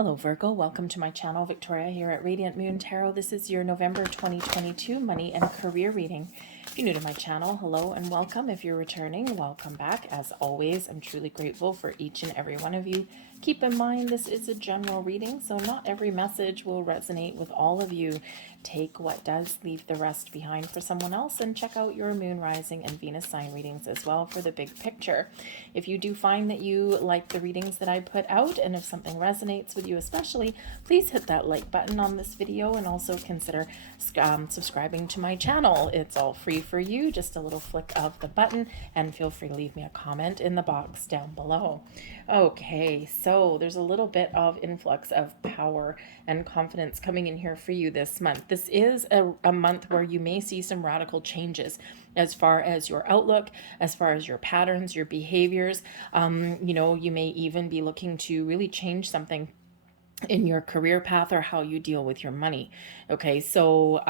Hello Virgo, welcome to my channel. Victoria here at Radiant Moon Tarot. This is your November 2022 money and career reading. If you're new to my channel, hello and welcome. If you're returning, welcome back. As always, I'm truly grateful for each and every one of you. Keep in mind this is a general reading, so not every message will resonate with all of you. Take what does, leave the rest behind for someone else, and check out your moon, rising, and Venus sign readings as well for the big picture. If you do find that you like the readings that I put out, and if something resonates with you especially, please hit that like button on this video and also consider subscribing to my channel. It's all free for you, just a little flick of the button, and feel free to leave me a comment in the box down below. Okay, so there's a little bit of influx of power and confidence coming in here for you this month. This is a month where you may see some radical changes as far as your outlook, as far as your patterns, your behaviors. You may even be looking to really change something in your career path or how you deal with your money. Okay, so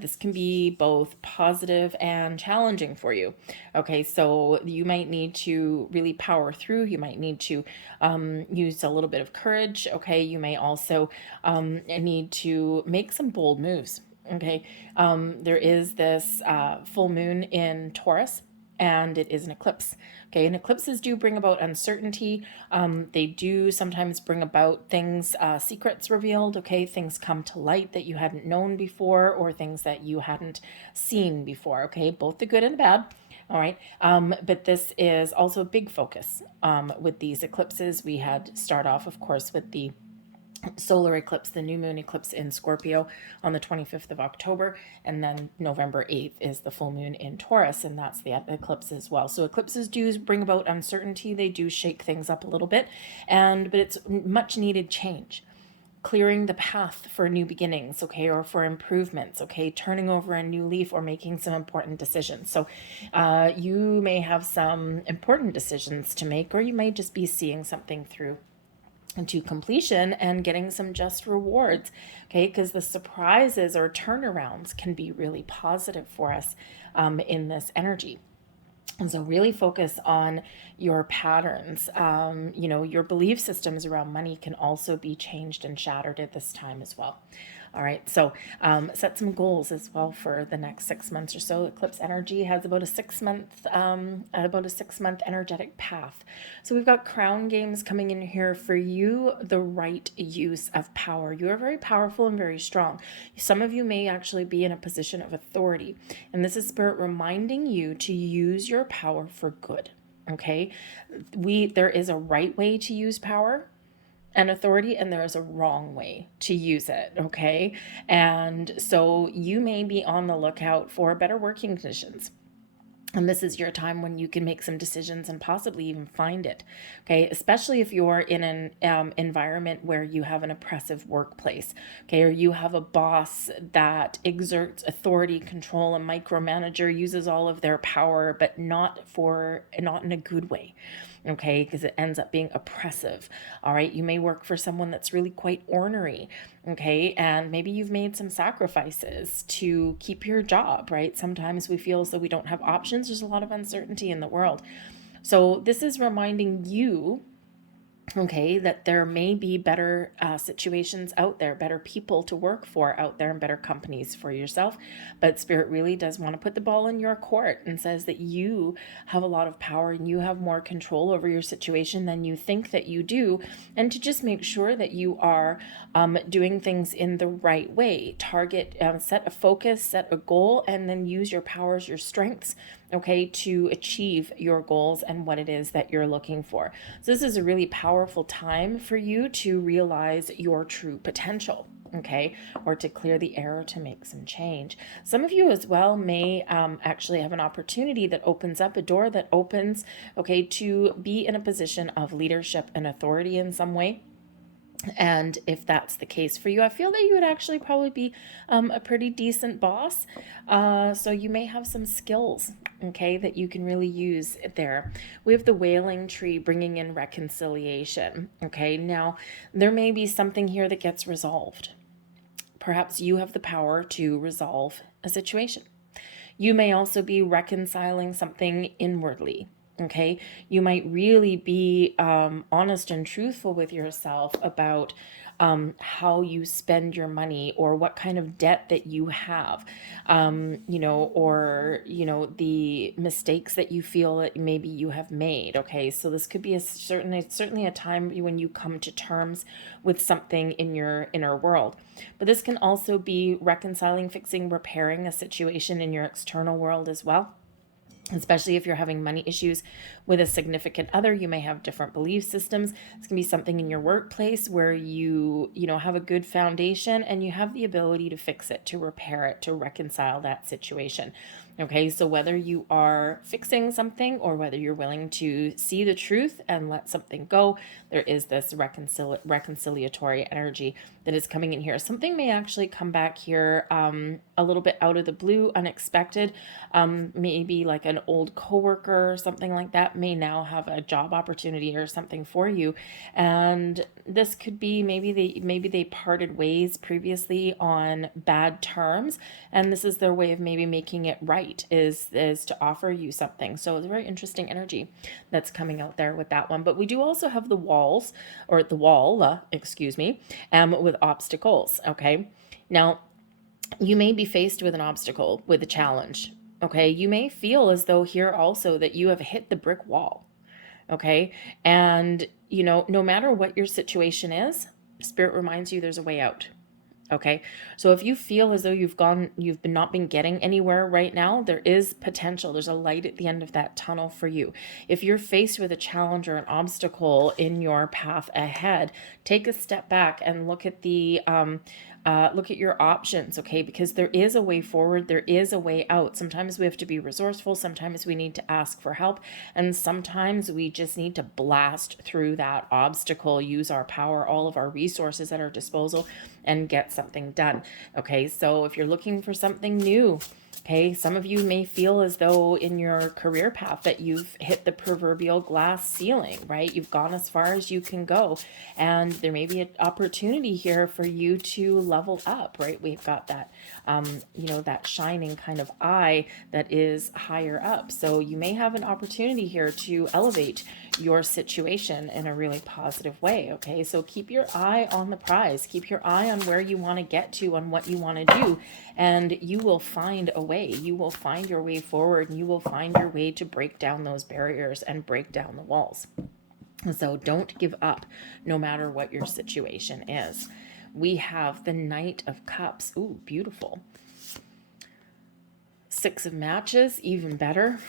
this can be both positive and challenging for you. Okay, so you might need to really power through. You might need to use a little bit of courage. Okay, you may also need to make some bold moves. Okay, there is this full moon in Taurus, and it is an eclipse. Okay, and eclipses do bring about uncertainty. They do sometimes bring about things, secrets revealed. Okay, things come to light that you hadn't known before, or things that you hadn't seen before. Okay, both the good and the bad. All right, but this is also a big focus with these eclipses. We had start off, of course, with the solar eclipse, the new moon eclipse in Scorpio on the 25th of October, and then November 8th is the full moon in Taurus, and that's the eclipse as well. So eclipses do bring about uncertainty. They do shake things up a little bit, but it's much needed change. Clearing the path for new beginnings, okay, or for improvements, okay, turning over a new leaf or making some important decisions. So you may have some important decisions to make, or you may just be seeing something through to completion and getting some just rewards, okay, because the surprises or turnarounds can be really positive for us in this energy. And so really focus on your patterns. Your belief systems around money can also be changed and shattered at this time as well. All right, so set some goals as well for the next 6 months or so. Eclipse energy has about a 6 month, energetic path. So we've got crown games coming in here for you. The right use of power. You are very powerful and very strong. Some of you may actually be in a position of authority, and this is Spirit reminding you to use your power for good. Okay, there is a right way to use power and authority, and there is a wrong way to use it. Okay, and so you may be on the lookout for better working conditions. And this is your time when you can make some decisions and possibly even find it. Okay, especially if you're in an environment where you have an oppressive workplace, okay, or you have a boss that exerts authority, control, and micromanager, uses all of their power, but not in a good way. Okay, because it ends up being oppressive. All right, you may work for someone that's really quite ornery. Okay, and maybe you've made some sacrifices to keep your job, right? Sometimes we feel as though we don't have options. There's a lot of uncertainty in the world. So this is reminding you, okay, that there may be better situations out there, better people to work for out there, and better companies for yourself. But Spirit really does want to put the ball in your court and says that you have a lot of power and you have more control over your situation than you think that you do, and to just make sure that you are doing things in the right way. Target, set a focus, set a goal, and then use your powers, your strengths, okay, to achieve your goals and what it is that you're looking for. So this is a really powerful time for you to realize your true potential, okay, or to clear the air, to make some change. Some of you as well may actually have an opportunity that opens up, a door that opens, okay, to be in a position of leadership and authority in some way. And if that's the case for you, I feel that you would actually probably be a pretty decent boss. So you may have some skills, okay, that you can really use there. We have the wailing tree bringing in reconciliation. Okay, now there may be something here that gets resolved. Perhaps you have the power to resolve a situation. You may also be reconciling something inwardly. Okay, you might really be honest and truthful with yourself about how you spend your money, or what kind of debt that you have, or, the mistakes that you feel that maybe you have made. Okay. So this could be certainly a time when you come to terms with something in your inner world. But this can also be reconciling, fixing, repairing a situation in your external world as well. Especially if you're having money issues with a significant other, you may have different belief systems. It's going to be something in your workplace where you have a good foundation and you have the ability to fix it, to repair it, to reconcile that situation. Okay, so whether you are fixing something or whether you're willing to see the truth and let something go, there is this reconciliatory energy that is coming in here. Something may actually come back here a little bit out of the blue, unexpected. Maybe like an old coworker or something like that may now have a job opportunity or something for you. And this could be maybe they parted ways previously on bad terms, and this is their way of maybe making it right, is to offer you something. So it's a very interesting energy that's coming out there with that one. But we do also have the wall, with obstacles. Okay, now you may be faced with an obstacle, with a challenge. Okay, you may feel as though here also that you have hit the brick wall. Okay, and no matter what your situation is, Spirit reminds you there's a way out. Okay, so if you feel as though you've not been getting anywhere right now, there is potential. There's a light at the end of that tunnel for you. If you're faced with a challenge or an obstacle in your path ahead, take a step back and look at your options, okay? Because there is a way forward, there is a way out. Sometimes we have to be resourceful, sometimes we need to ask for help, and sometimes we just need to blast through that obstacle, use our power, all of our resources at our disposal, and get something done. Okay, so if you're looking for something new, okay, some of you may feel as though in your career path that you've hit the proverbial glass ceiling, right? You've gone as far as you can go, and there may be an opportunity here for you to level up, right? We've got that, that shining kind of eye that is higher up. So you may have an opportunity here to elevate your situation in a really positive way. Okay, so keep your eye on the prize, keep your eye on where you want to get to, on what you want to do, and you will find a way. You will find your way forward, and you will find your way to break down those barriers and break down the walls. So don't give up, no matter what your situation is. We have the Knight of Cups. Ooh, beautiful. Six of Matches, even better.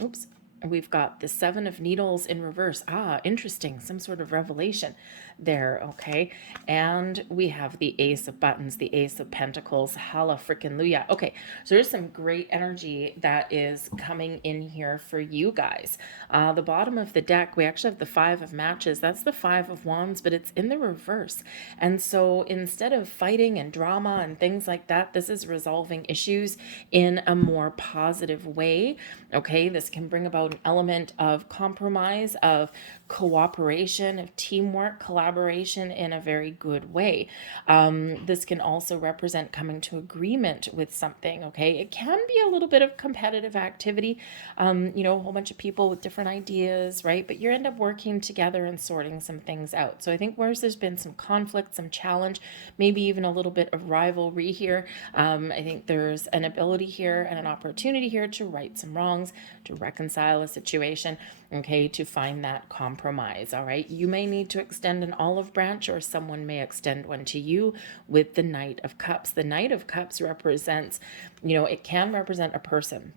Oops. We've got the Seven of Needles in reverse. Ah, interesting. Some sort of revelation there. Okay. And we have the Ace of Buttons, the Ace of Pentacles. Halla frickin' Luya. Okay. So there's some great energy that is coming in here for you guys. The bottom of the deck, we actually have the Five of Matches. That's the Five of Wands, but it's in the reverse. And so instead of fighting and drama and things like that, this is resolving issues in a more positive way. Okay. This can bring about an element of compromise, of cooperation, of teamwork, collaboration in a very good way. This can also represent coming to agreement with something. Okay, it can be a little bit of competitive activity, a whole bunch of people with different ideas, right? But you end up working together and sorting some things out. So I think whereas there's been some conflict, some challenge, maybe even a little bit of rivalry here, I think there's an ability here and an opportunity here to right some wrongs, to reconcile a situation, okay, to find that compromise. All right, you may need to extend an olive branch, or someone may extend one to you with the Knight of Cups. The Knight of Cups represents, it can represent a person,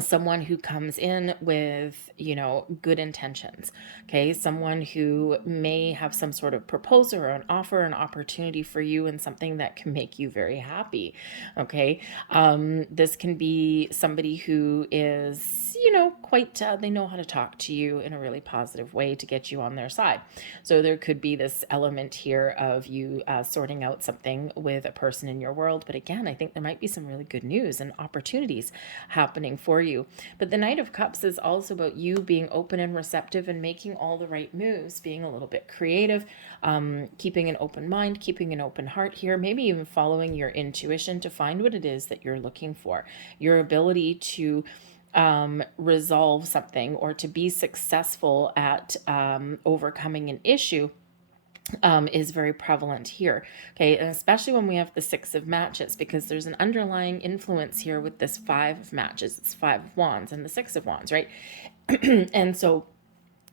someone who comes in with, good intentions. Okay. Someone who may have some sort of proposal or an offer, an opportunity for you, and something that can make you very happy. Okay. This can be somebody who is, quite, they know how to talk to you in a really positive way to get you on their side. So there could be this element here of you sorting out something with a person in your world. But again, I think there might be some really good news and opportunities happening for you. But the Knight of Cups is also about you being open and receptive and making all the right moves, being a little bit creative, keeping an open mind, keeping an open heart here, maybe even following your intuition to find what it is that you're looking for. Your ability to resolve something or to be successful at overcoming an issue is very prevalent here. Okay, and especially when we have the Six of Matches, because there's an underlying influence here with this Five of Matches. It's Five of Wands and the Six of Wands, right? And so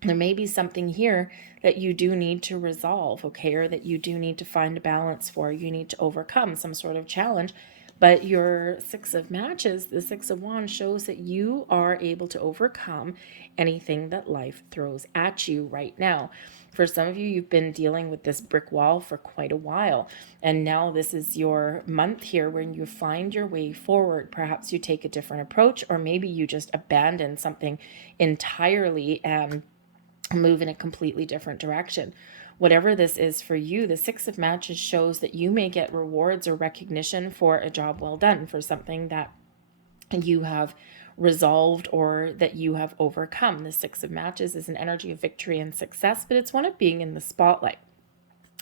there may be something here that you do need to resolve, okay, or that you do need to find a balance for. You need to overcome some sort of challenge. But your Six of Matches, the Six of Wands, shows that you are able to overcome anything that life throws at you right now. For some of you, you've been dealing with this brick wall for quite a while. And now this is your month here when you find your way forward. Perhaps you take a different approach, or maybe you just abandon something entirely and move in a completely different direction. Whatever this is for you, the Six of Matches shows that you may get rewards or recognition for a job well done, for something that you have resolved or that you have overcome. The Six of Matches is an energy of victory and success, but it's one of being in the spotlight.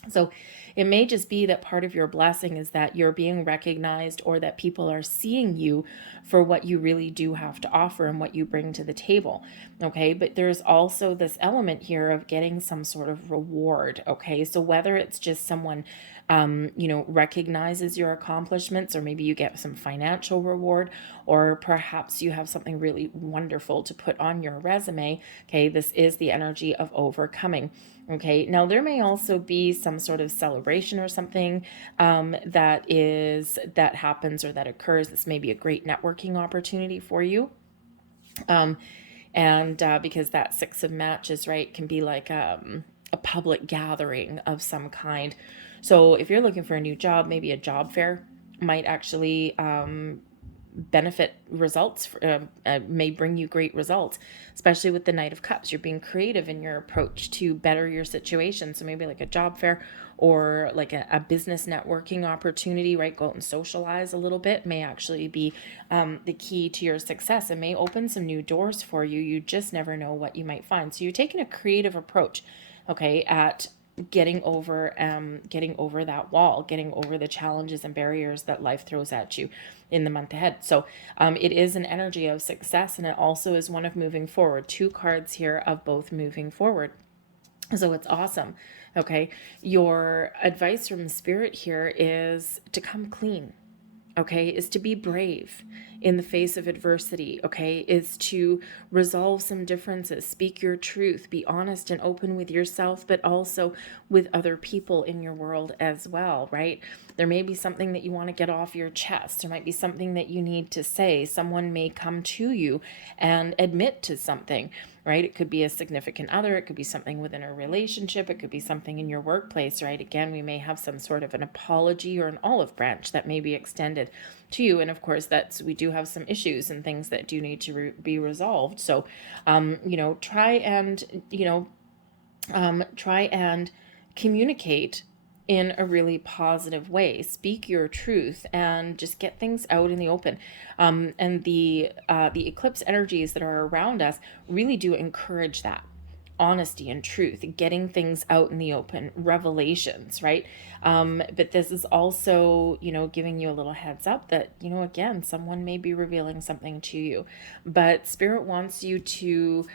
So it may just be that part of your blessing is that you're being recognized, or that people are seeing you for what you really do have to offer and what you bring to the table. Okay, but there's also this element here of getting some sort of reward. Okay, so whether it's just someone recognizes your accomplishments, or maybe you get some financial reward, or perhaps you have something really wonderful to put on your resume. Okay, this is the energy of overcoming. Okay, now there may also be some sort of celebration or something that happens or that occurs. This may be a great networking opportunity for you. Because that Six of Matches, right, can be like a public gathering of some kind. So if you're looking for a new job, maybe a job fair might actually benefit results, may bring you great results, especially with the Knight of Cups. You're being creative in your approach to better your situation. So maybe like a job fair, or like a business networking opportunity, right? Go out and socialize a little bit may actually be the key to your success. It may open some new doors for you. You just never know what you might find. So you're taking a creative approach, okay, at getting over that wall, getting over the challenges and barriers that life throws at you in the month ahead. So it is an energy of success, and it also is one of moving forward. Two cards here of both moving forward. So it's awesome. Okay, your advice from Spirit here is to come clean. Okay, is to be brave in the face of adversity. Okay, is to resolve some differences, speak your truth, be honest and open with yourself, but also with other people in your world as well, right? There may be something that you want to get off your chest. There might be something that you need to say. Someone may come to you and admit to something, right? It could be a significant other. It could be something within a relationship. It could be something in your workplace, right? Again, we may have some sort of an apology or an olive branch that may be extended to you. And of course, we do have some issues and things that do need to be resolved. So, try and communicate in a really positive way. Speak your truth and just get things out in the open. And the eclipse energies that are around us really do encourage that honesty and truth, getting things out in the open, revelations, right? But this is also, giving you a little heads up that, again, someone may be revealing something to you. But Spirit wants you to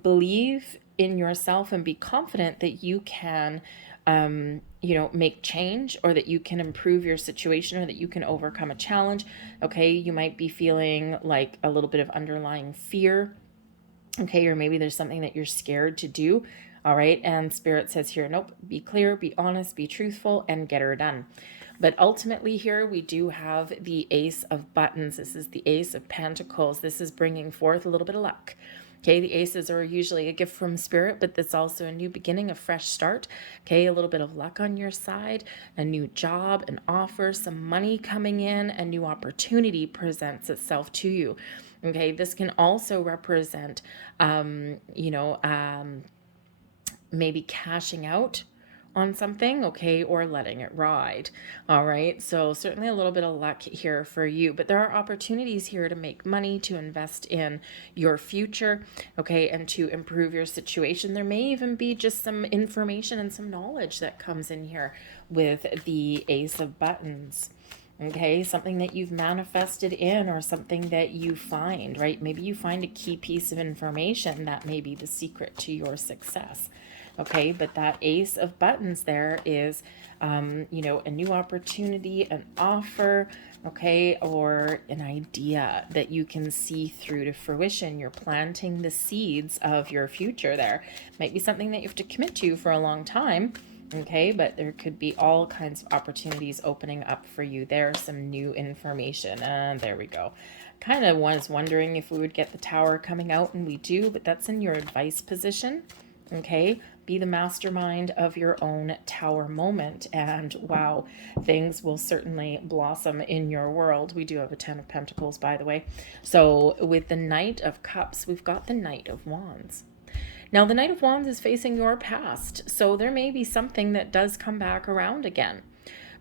believe in yourself and be confident that you can make change, or that you can improve your situation, or that you can overcome a challenge. Okay, you might be feeling like a little bit of underlying fear. Okay, or maybe there's something that you're scared to do. All right, and Spirit says here, nope, be clear, be honest, be truthful, and get her done. But ultimately here we do have the Ace of Buttons. This is the Ace of Pentacles. This is bringing forth a little bit of luck. Okay, the aces are usually a gift from Spirit, but it's also a new beginning, a fresh start. Okay, a little bit of luck on your side, a new job, an offer, some money coming in, a new opportunity presents itself to you. Okay, this can also represent, maybe cashing out on something, okay, or letting it ride. All right, so certainly a little bit of luck here for you, but there are opportunities here to make money, to invest in your future, okay, and to improve your situation. There may even be just some information and some knowledge that comes in here with the Ace of Buttons. Okay, something that you've manifested in, or something that you find, right? Maybe you find a key piece of information that may be the secret to your success. Okay, but that Ace of Buttons there is, you know, a new opportunity, an offer, okay, or an idea that you can see through to fruition. You're planting the seeds of your future there. Might be something that you have to commit to for a long time, okay, but there could be all kinds of opportunities opening up for you there. Some new information, and there we go. Kind of was wondering if we would get the Tower coming out, and we do, but that's in your advice position. Okay, be the mastermind of your own Tower moment, and wow, things will certainly blossom in your world. We do have a 10 of Pentacles, by the way. So with the Knight of Cups, we've got the Knight of Wands. Now, the Knight of Wands is facing your past, so there may be something that does come back around again.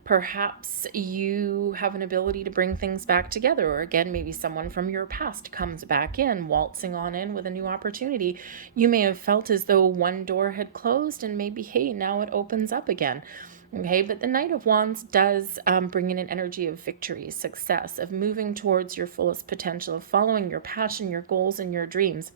Perhaps you have an ability to bring things back together, or again, maybe someone from your past comes back in, waltzing on in with a new opportunity. You may have felt as though one door had closed and maybe, hey, now it opens up again. Okay, but the Knight of Wands does bring in an energy of victory, success, of moving towards your fullest potential, of following your passion, your goals, and your dreams.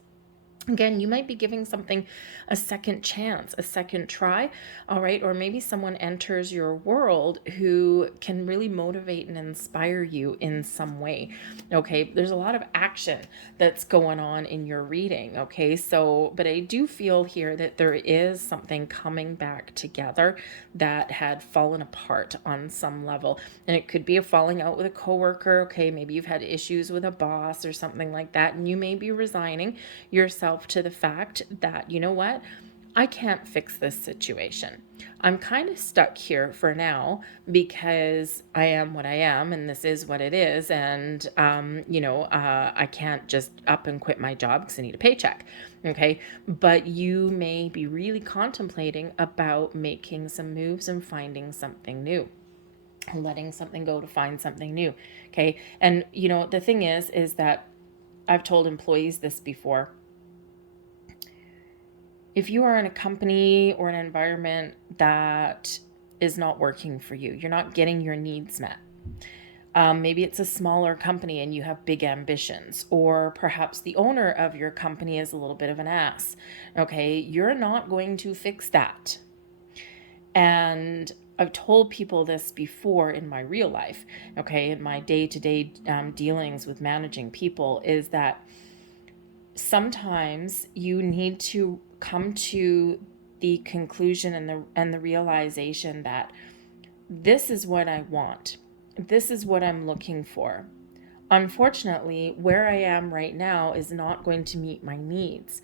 Again, you might be giving something a second chance, a second try, all right? Or maybe someone enters your world who can really motivate and inspire you in some way, okay? There's a lot of action that's going on in your reading, okay? So, but I do feel here that there is something coming back together that had fallen apart on some level. And it could be a falling out with a coworker, okay? Maybe you've had issues with a boss or something like that, and you may be resigning yourself to the fact that, you know what, I can't fix this situation. I'm kind of stuck here for now because I am what I am and this is what it is. And, I can't just up and quit my job because I need a paycheck. Okay. But you may be really contemplating about making some moves and finding something new, letting something go to find something new. Okay. And, the thing is that I've told employees this before. If you are in a company or an environment that is not working for you, you're not getting your needs met. Maybe it's a smaller company and you have big ambitions, or perhaps the owner of your company is a little bit of an ass. Okay, you're not going to fix that. And I've told people this before in my real life, okay, in my day-to-day dealings with managing people, is that sometimes you need to come to the conclusion and the realization that this is what I want. This is what I'm looking for. Unfortunately, where I am right now is not going to meet my needs.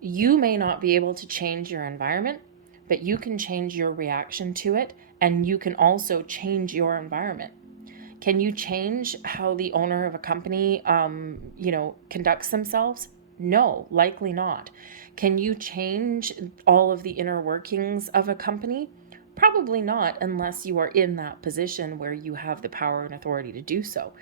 You may not be able to change your environment, but you can change your reaction to it, and you can also change your environment. Can you change how the owner of a company, conducts themselves? No, likely not. Can you change all of the inner workings of a company? Probably not, unless you are in that position where you have the power and authority to do so.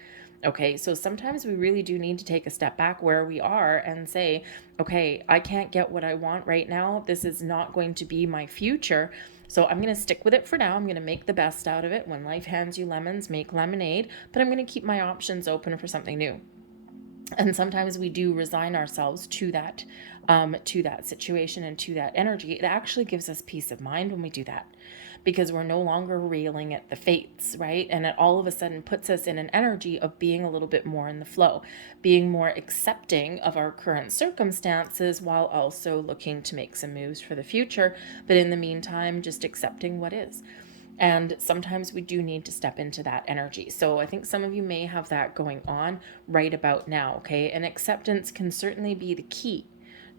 Okay, so sometimes we really do need to take a step back where we are and say, okay, I can't get what I want right now. This is not going to be my future. So I'm going to stick with it for now. I'm going to make the best out of it. When life hands you lemons, make lemonade. But I'm going to keep my options open for something new. And sometimes we do resign ourselves to that situation and to that energy. It actually gives us peace of mind when we do that, because we're no longer railing at the fates, right? And it all of a sudden puts us in an energy of being a little bit more in the flow, being more accepting of our current circumstances while also looking to make some moves for the future. But in the meantime, just accepting what is. And sometimes we do need to step into that energy. So I think some of you may have that going on right about now, okay? And acceptance can certainly be the key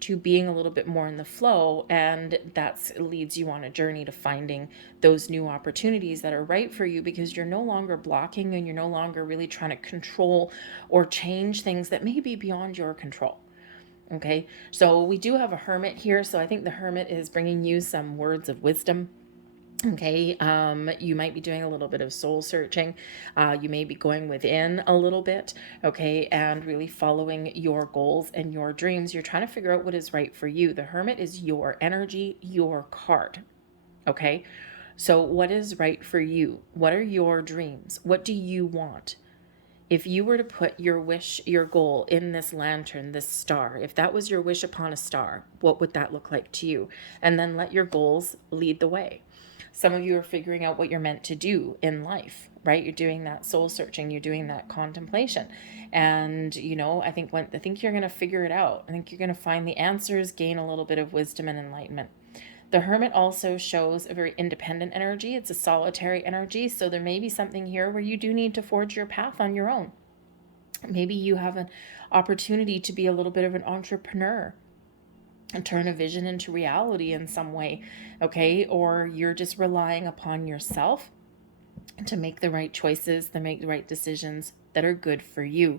to being a little bit more in the flow, and that leads you on a journey to finding those new opportunities that are right for you, because you're no longer blocking and you're no longer really trying to control or change things that may be beyond your control. Okay, so we do have a Hermit here, so I think the Hermit is bringing you some words of wisdom. Okay, you might be doing a little bit of soul searching. You may be going within a little bit, okay, and really following your goals and your dreams. You're trying to figure out what is right for you. The Hermit is your energy, your card, okay? So what is right for you? What are your dreams? What do you want? If you were to put your wish, your goal in this lantern, this star, if that was your wish upon a star, what would that look like to you? And then let your goals lead the way. Some of you are figuring out what you're meant to do in life, right? You're doing that soul searching, you're doing that contemplation. And, I think you're going to figure it out. I think you're going to find the answers, gain a little bit of wisdom and enlightenment. The Hermit also shows a very independent energy. It's a solitary energy. So there may be something here where you do need to forge your path on your own. Maybe you have an opportunity to be a little bit of an entrepreneur and turn a vision into reality in some way, okay? Or you're just relying upon yourself to make the right choices, to make the right decisions that are good for you.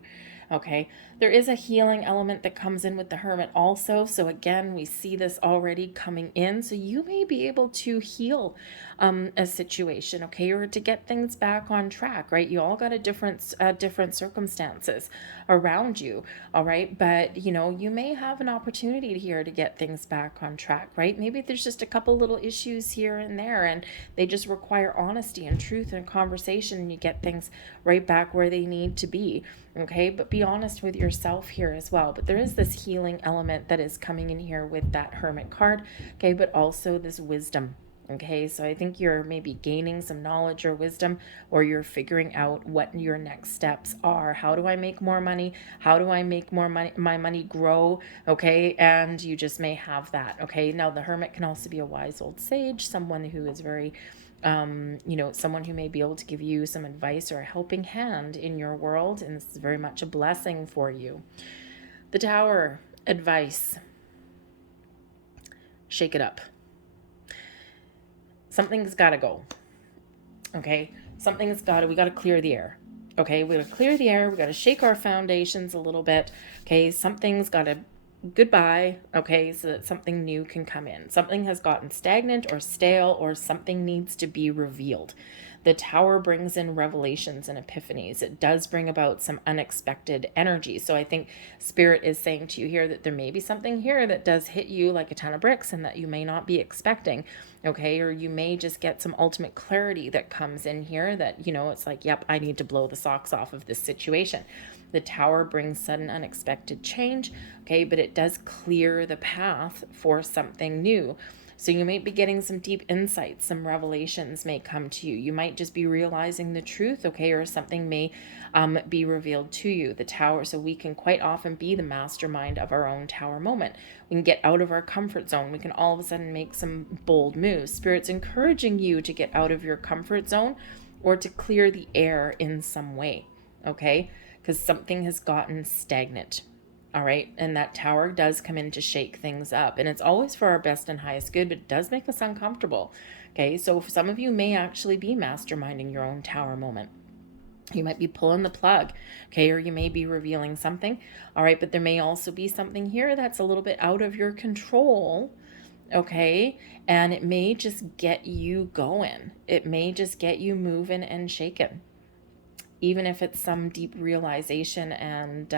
Okay, there is a healing element that comes in with the Hermit also. So again, we see this already coming in. So you may be able to heal a situation, okay, or to get things back on track, right? You all got a different circumstances around you, all right? But you may have an opportunity here to get things back on track, right? Maybe there's just a couple little issues here and there, and they just require honesty and truth and conversation, and you get things right back where they need to be. Okay, but be honest with yourself here as well. But there is this healing element that is coming in here with that Hermit card, okay, but also this wisdom. Okay, so I think you're maybe gaining some knowledge or wisdom, or you're figuring out what your next steps are. How do I make more money? How do I make more money, my money grow? Okay, and you just may have that. Okay, now the Hermit can also be a wise old sage, someone who is very someone who may be able to give you some advice or a helping hand in your world, and this is very much a blessing for you. The Tower, advice: shake it up. Something's got to go. Okay, we got to clear the air. Okay, we got to clear the air. We got to shake our foundations a little bit. Okay, something's got to goodbye, okay, so that something new can come in. Something has gotten stagnant or stale, or something needs to be revealed. The Tower brings in revelations and epiphanies. It does bring about some unexpected energy. So I think Spirit is saying to you here that there may be something here that does hit you like a ton of bricks and that you may not be expecting, okay? Or you may just get some ultimate clarity that comes in here that, it's like, yep, I need to blow the socks off of this situation. The Tower brings sudden unexpected change, okay, but it does clear the path for something new. So you might be getting some deep insights, some revelations may come to you. You might just be realizing the truth, okay, or something may be revealed to you. The Tower, so we can quite often be the mastermind of our own Tower moment. We can get out of our comfort zone. We can all of a sudden make some bold moves. Spirit's encouraging you to get out of your comfort zone or to clear the air in some way, okay, because something has gotten stagnant. All right. And that Tower does come in to shake things up. And it's always for our best and highest good, but it does make us uncomfortable. Okay. So some of you may actually be masterminding your own Tower moment. You might be pulling the plug. Okay. Or you may be revealing something. All right. But there may also be something here that's a little bit out of your control. Okay. And it may just get you going. It may just get you moving and shaking. Even if it's some deep realization and,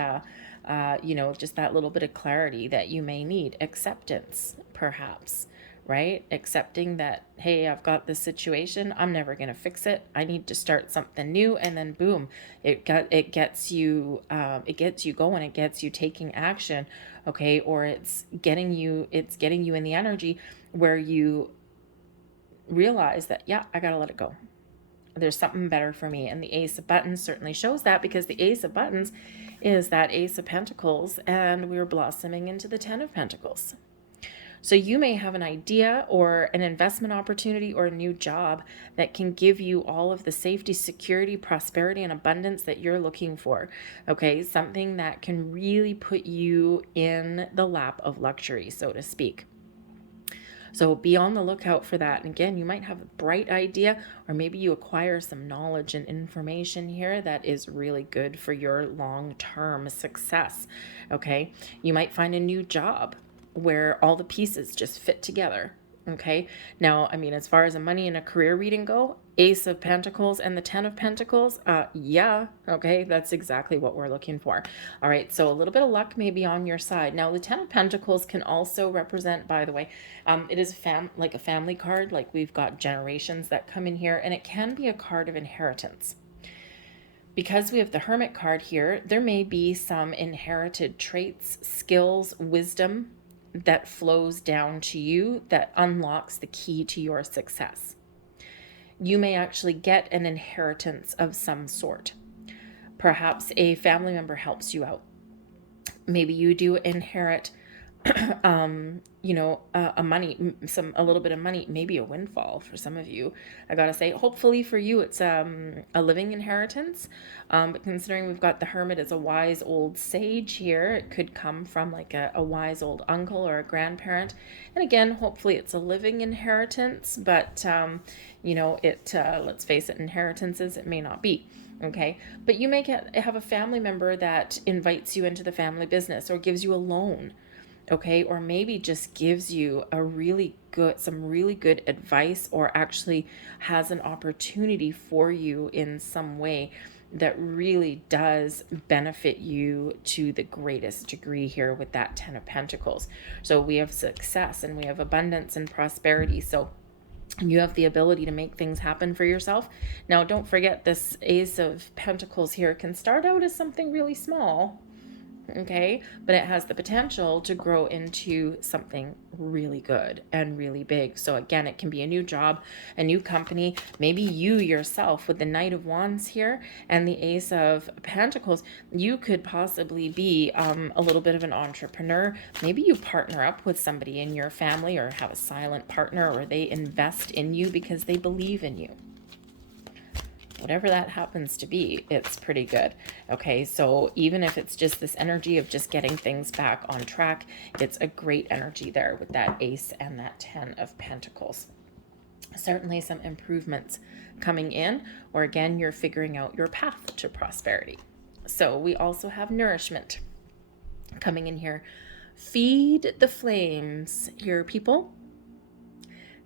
just that little bit of clarity that you may need. Acceptance, perhaps, right? Accepting that, hey, I've got this situation. I'm never going to fix it. I need to start something new. And then boom, it gets you going. It gets you taking action. Okay. Or it's getting you in the energy where you realize that, yeah, I got to let it go. There's something better for me. And the Ace of Buttons certainly shows that, because the Ace of Buttons is that Ace of Pentacles, and we're blossoming into the Ten of Pentacles. So you may have an idea or an investment opportunity or a new job that can give you all of the safety, security, prosperity, and abundance that you're looking for. Okay, something that can really put you in the lap of luxury, so to speak. So be on the lookout for that. And again, you might have a bright idea, or maybe you acquire some knowledge and information here that is really good for your long-term success. Okay. You might find a new job where all the pieces just fit together. Okay. Now, I mean, as far as a money and a career reading go, Ace of Pentacles and the Ten of Pentacles, yeah, okay, that's exactly what we're looking for. All right, so a little bit of luck may be on your side. Now, the Ten of Pentacles can also represent, by the way, it is like a family card, like we've got generations that come in here, and it can be a card of inheritance. Because we have the Hermit card here, there may be some inherited traits, skills, wisdom that flows down to you that unlocks the key to your success. You may actually get an inheritance of some sort. Perhaps a family member helps you out. Maybe you do inherit a little bit of money, maybe a windfall for some of you. I gotta say, hopefully for you, it's a living inheritance. But considering we've got the Hermit as a wise old sage here, it could come from like a wise old uncle or a grandparent. And again, hopefully it's a living inheritance, but let's face it, inheritances, it may not be. Okay, but you may have a family member that invites you into the family business or gives you a loan. Okay, or maybe just gives you some really good advice, or actually has an opportunity for you in some way that really does benefit you to the greatest degree here with that 10 of Pentacles. So we have success and we have abundance and prosperity. So you have the ability to make things happen for yourself. Now, don't forget, this Ace of Pentacles here can start out as something really small, okay, but it has the potential to grow into something really good and really big. So again, it can be a new job, a new company, maybe you yourself with the Knight of Wands here and the Ace of Pentacles. You could possibly be a little bit of an entrepreneur. Maybe you partner up with somebody in your family, or have a silent partner, or they invest in you because they believe in you. Whatever that happens to be, it's pretty good. Okay, so even if it's just this energy of just getting things back on track, it's a great energy there with that Ace and that 10 of Pentacles. Certainly some improvements coming in, or again, you're figuring out your path to prosperity. So we also have nourishment coming in here. Feed the flames here, people.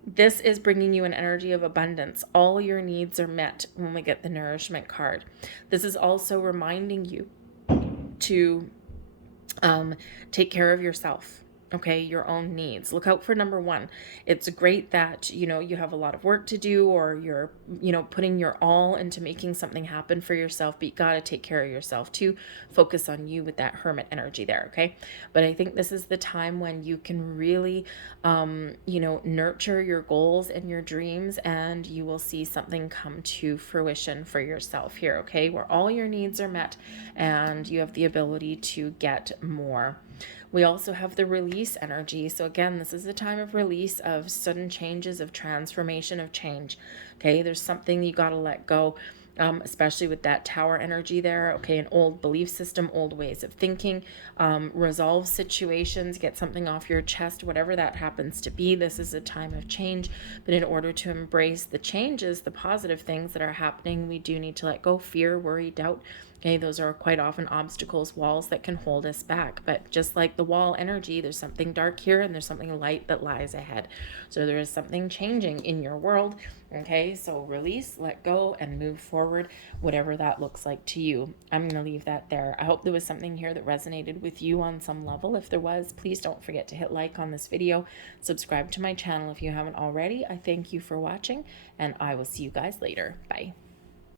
This is bringing you an energy of abundance. All your needs are met when we get the nourishment card. This is also reminding you to take care of yourself. Okay, your own needs. Look out for number 1. It's great that, you have a lot of work to do, or you're, putting your all into making something happen for yourself, but you got to take care of yourself too. Focus on you with that Hermit energy there, okay? But I think this is the time when you can really, nurture your goals and your dreams, and you will see something come to fruition for yourself here, okay? Where all your needs are met and you have the ability to get more. We also have the release energy. So again, this is a time of release, of sudden changes, of transformation, of change. Okay, there's something you got to let go, especially with that Tower energy there. Okay, an old belief system, old ways of thinking, resolve situations, get something off your chest, whatever that happens to be. This is a time of change, but in order to embrace the changes, the positive things that are happening, we do need to let go fear, worry, doubt. Okay, those are quite often obstacles, walls that can hold us back. But just like the wall energy, there's something dark here and there's something light that lies ahead. So there is something changing in your world. Okay, so release, let go, and move forward, whatever that looks like to you. I'm going to leave that there. I hope there was something here that resonated with you on some level. If there was, please don't forget to hit like on this video. Subscribe to my channel if you haven't already. I thank you for watching, and I will see you guys later. Bye.